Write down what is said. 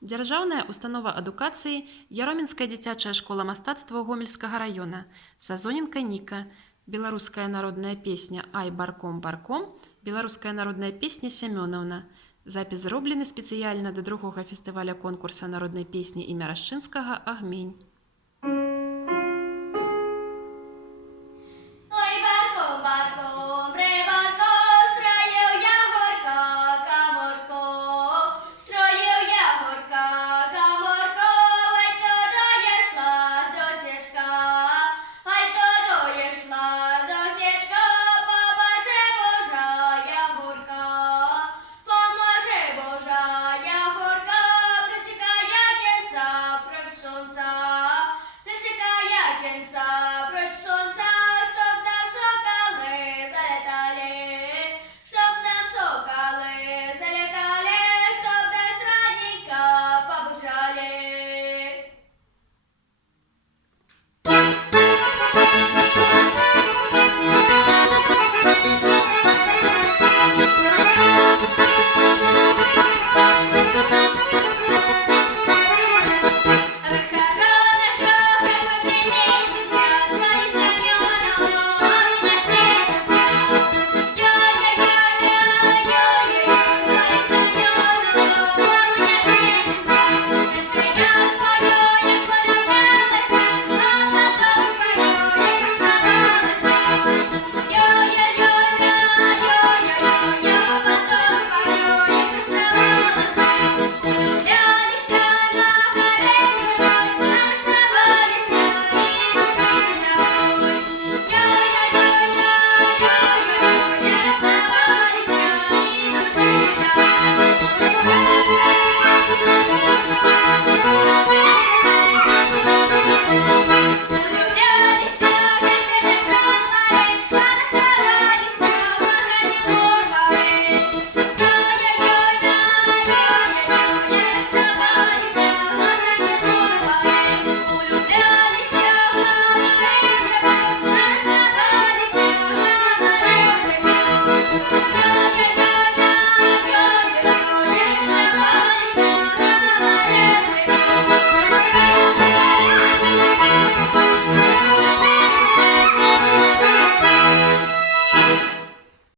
Дзяржаўная установа адукацыі, Яромінская дзіцячая школа мастацтваў Гомельскага раёна, Сазоненка Ніка, беларуская народная песня «Ай, барком, барком», беларуская народная песня «Сямёнаўна». Запіс зроблены спецыяльна да другога фестываля конкурса народнай песні імя Рашчынскага «Агмень».